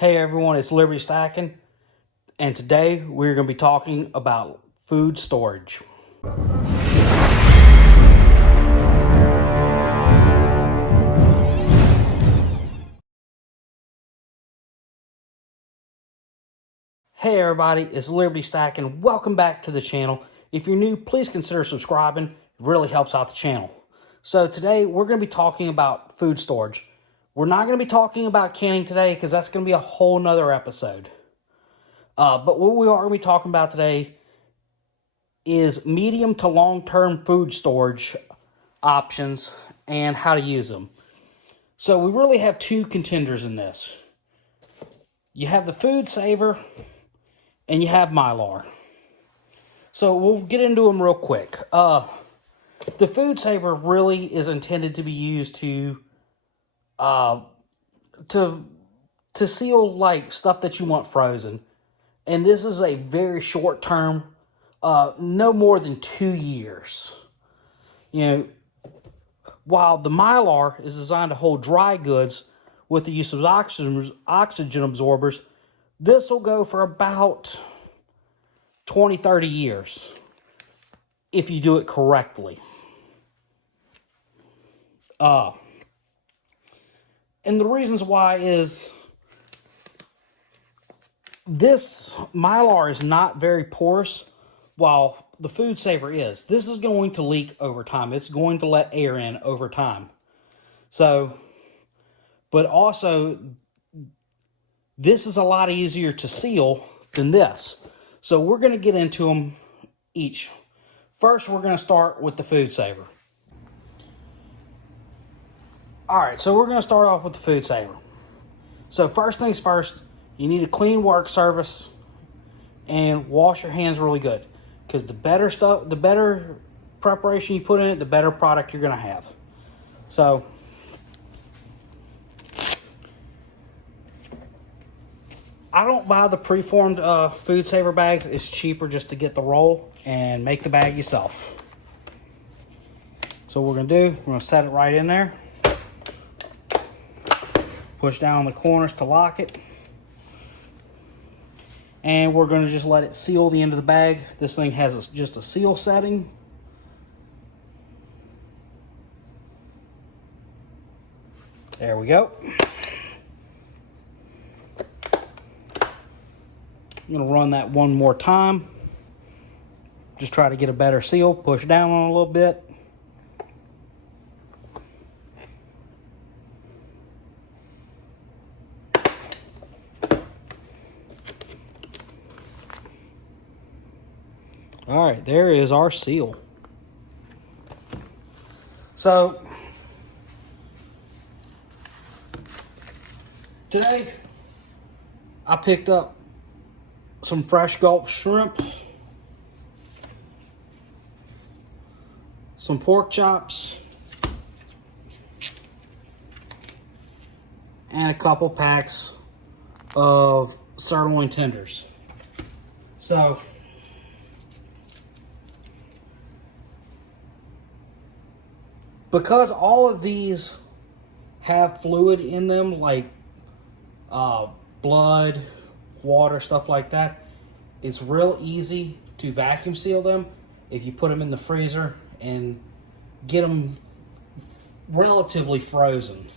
Hey everyone, it's Liberty Stacking, and today we're going to be talking about food storage. Hey everybody, it's Liberty Stacking. Welcome back to the channel. If you're new, please consider subscribing. It really helps out the channel. So today we're going to be talking about food storage. We're not going to be talking about canning today because that's going to be a whole nother episode. But what we are going to be talking about today is medium to long-term food storage options and how to use them. So we really have two contenders in this. You have the Foodsaver and you have Mylar. So we'll get into them real quick. The Foodsaver really is intended to be used to seal like stuff that you want frozen. And this is a very short term, no more than 2 years. You know, while the Mylar is designed to hold dry goods with the use of oxygen absorbers, this will go for about 20, 30 years if you do it correctly. And the reasons why is this Mylar is not very porous, while the Foodsaver is. This is going to leak over time. It's going to let air in over time. So, but also, this is a lot easier to seal than this. So we're going to get into them each. First, we're going to start with the Foodsaver. Alright, so we're going to start off with the Foodsaver. So first things first, you need a clean work surface and wash your hands really good. Because the better preparation you put in it, the better product you're going to have. So, I don't buy the preformed Foodsaver bags. It's cheaper just to get the roll and make the bag yourself. So what we're going to do, we're going to set it right in there. Push down on the corners to lock it. And we're going to just let it seal the end of the bag. This thing has just a seal setting. There we go. I'm going to run that one more time. Just try to get a better seal. Push down on it a little bit. All right, there is our seal. So, today I picked up some fresh gulp shrimp, some pork chops, and a couple packs of sirloin tenders. So, because all of these have fluid in them, like blood, water, stuff like that, it's real easy to vacuum seal them if you put them in the freezer and get them relatively frozen.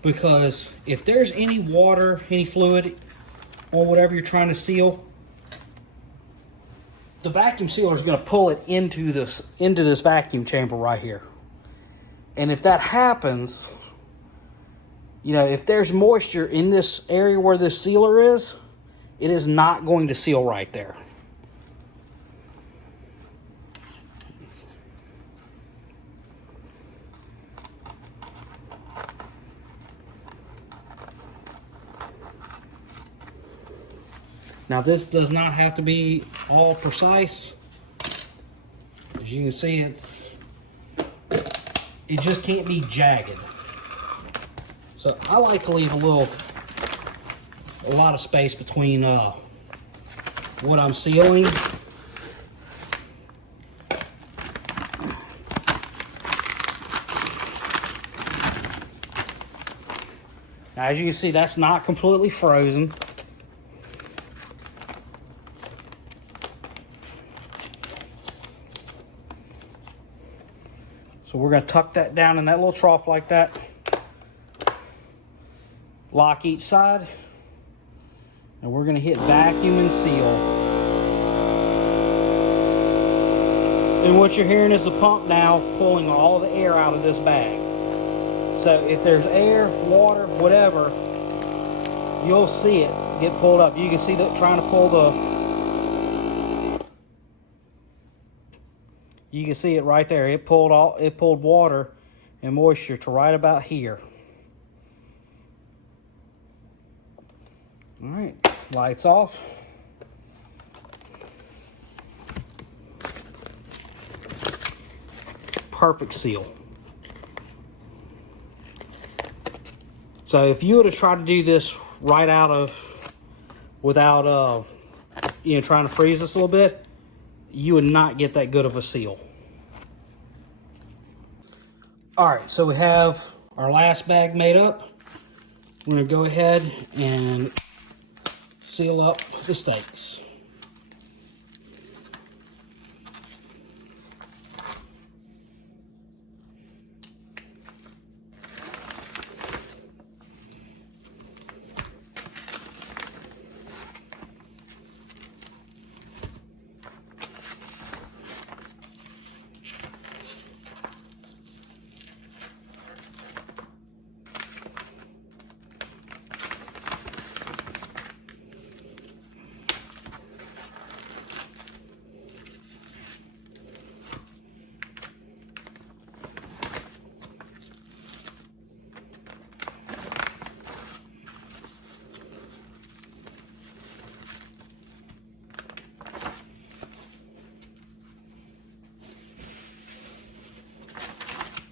Because if there's any water, any fluid, or whatever you're trying to seal, the vacuum sealer is going to pull it into this vacuum chamber right here. And if that happens, you know, if there's moisture in this area where this sealer is, it is not going to seal right there. Now this does not have to be all precise. As you can see, it just can't be jagged. So I like to leave a lot of space between what I'm sealing. Now as you can see, that's not completely frozen. So we're going to tuck that down in that little trough like that. Lock each side. And we're going to hit vacuum and seal. And what you're hearing is the pump now pulling all the air out of this bag. So if there's air, water, whatever, you'll see it get pulled up. You can see that trying to pull you can see it right there. It pulled water and moisture to right about here. All right, lights off. Perfect seal. So if you would have tried to do this right out of, without, trying to freeze this a little bit, you would not get that good of a seal. All right, so we have our last bag made up. We're gonna go ahead and seal up the steaks.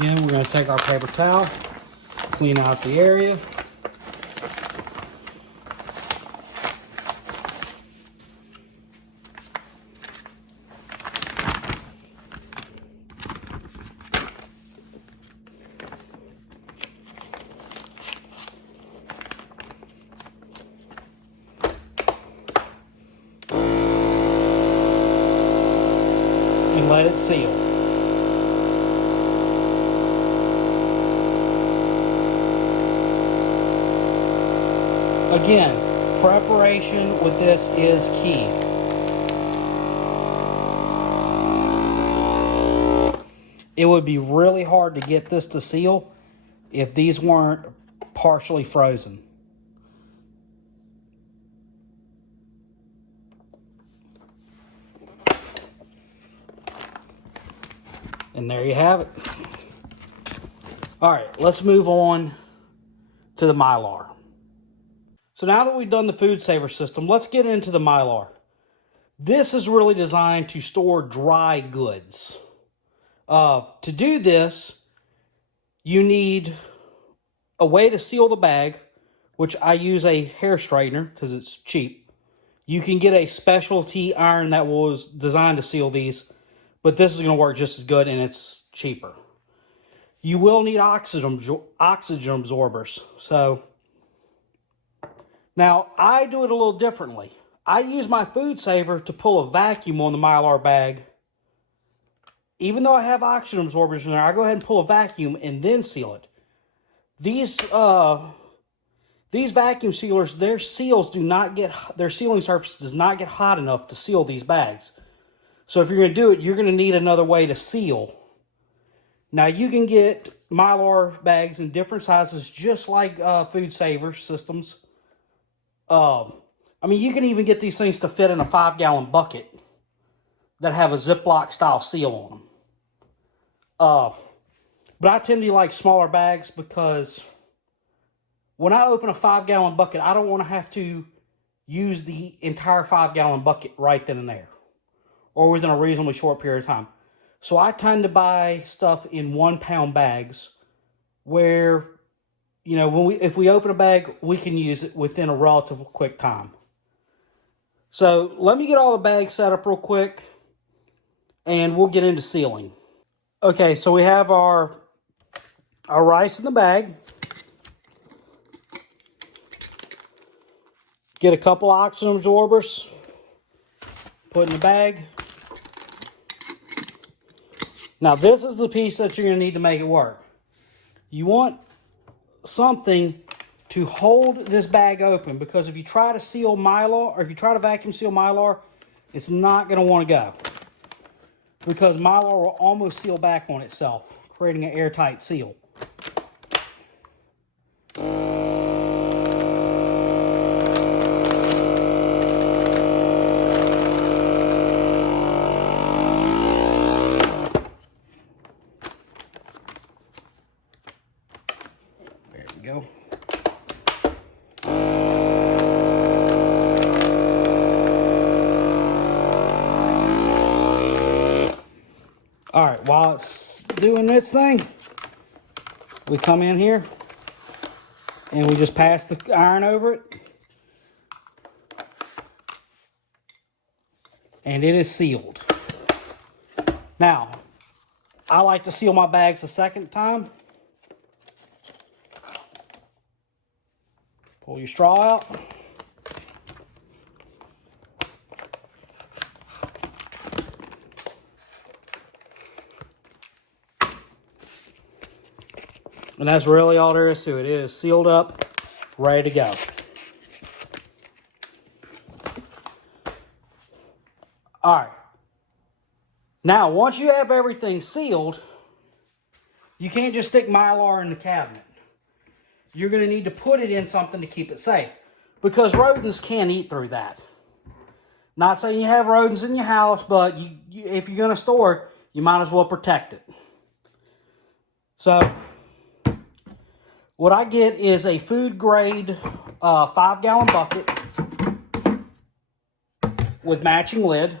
Again, we're going to take our paper towel, clean out the area. And let it seal. Again, preparation with this is key. It would be really hard to get this to seal if these weren't partially frozen. And there you have it. All right, let's move on to the Mylar. So now that we've done the Foodsaver system, let's get into the Mylar. This is really designed to store dry goods. To do this, you need a way to seal the bag, which I use a hair straightener because it's cheap. You can get a specialty iron that was designed to seal these, but this is going to work just as good and it's cheaper. You will need oxygen absorbers. So now I do it a little differently. I use my Foodsaver to pull a vacuum on the Mylar bag. Even though I have oxygen absorbers in there, I go ahead and pull a vacuum and then seal it. These vacuum sealers, their sealing surface does not get hot enough to seal these bags. So if you're going to do it, you're going to need another way to seal. Now you can get Mylar bags in different sizes, just like Foodsaver systems. You can even get these things to fit in a 5-gallon bucket that have a Ziploc style seal on them. But I tend to like smaller bags because when I open a 5-gallon bucket, I don't want to have to use the entire 5-gallon bucket right then and there, or within a reasonably short period of time. So I tend to buy stuff in 1-pound bags where, if we open a bag, we can use it within a relatively quick time. So let me get all the bags set up real quick and we'll get into sealing. Okay, so we have our rice in the bag. Get a couple oxygen absorbers, put in the bag. Now this is the piece that you're going to need to make it work. You want something to hold this bag open, because if you try to seal Mylar, or if you try to vacuum seal Mylar, it's not going to want to go, because Mylar will almost seal back on itself, creating an airtight seal. There we go. All right, while it's doing its thing, we come in here and we just pass the iron over it. And it is sealed. Now, I like to seal my bags a second time. Pull your straw out. And that's really all there is to it. It is sealed up, ready to go. All right. Now, once you have everything sealed, you can't just stick Mylar in the cabinet. You're going to need to put it in something to keep it safe, because rodents can eat through that. Not saying you have rodents in your house, but if you're going to store it, you might as well protect it. So, what I get is a food grade 5-gallon bucket with matching lid.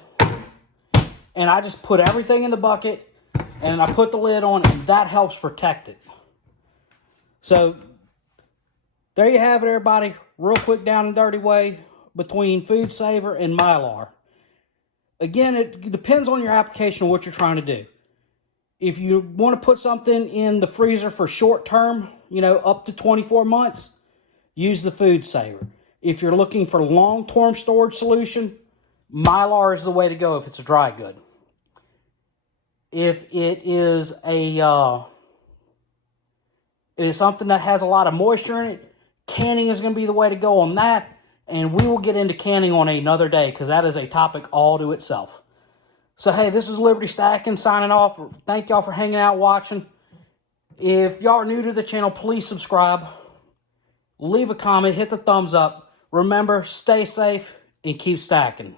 And I just put everything in the bucket and I put the lid on, and that helps protect it. So, there you have it, everybody. Real quick down and dirty way between Foodsaver and Mylar. Again, it depends on your application and what you're trying to do. If you want to put something in the freezer for short term, up to 24 months, use the Foodsaver. If you're looking for long-term storage solution, Mylar is the way to go if it's a dry good. If it is something that has a lot of moisture in it, canning is going to be the way to go on that. And we will get into canning on another day, because that is a topic all to itself. So, hey, this is Liberty Stacking signing off. Thank y'all for hanging out, watching. If y'all are new to the channel, please subscribe. Leave a comment, hit the thumbs up. Remember, stay safe and keep stacking.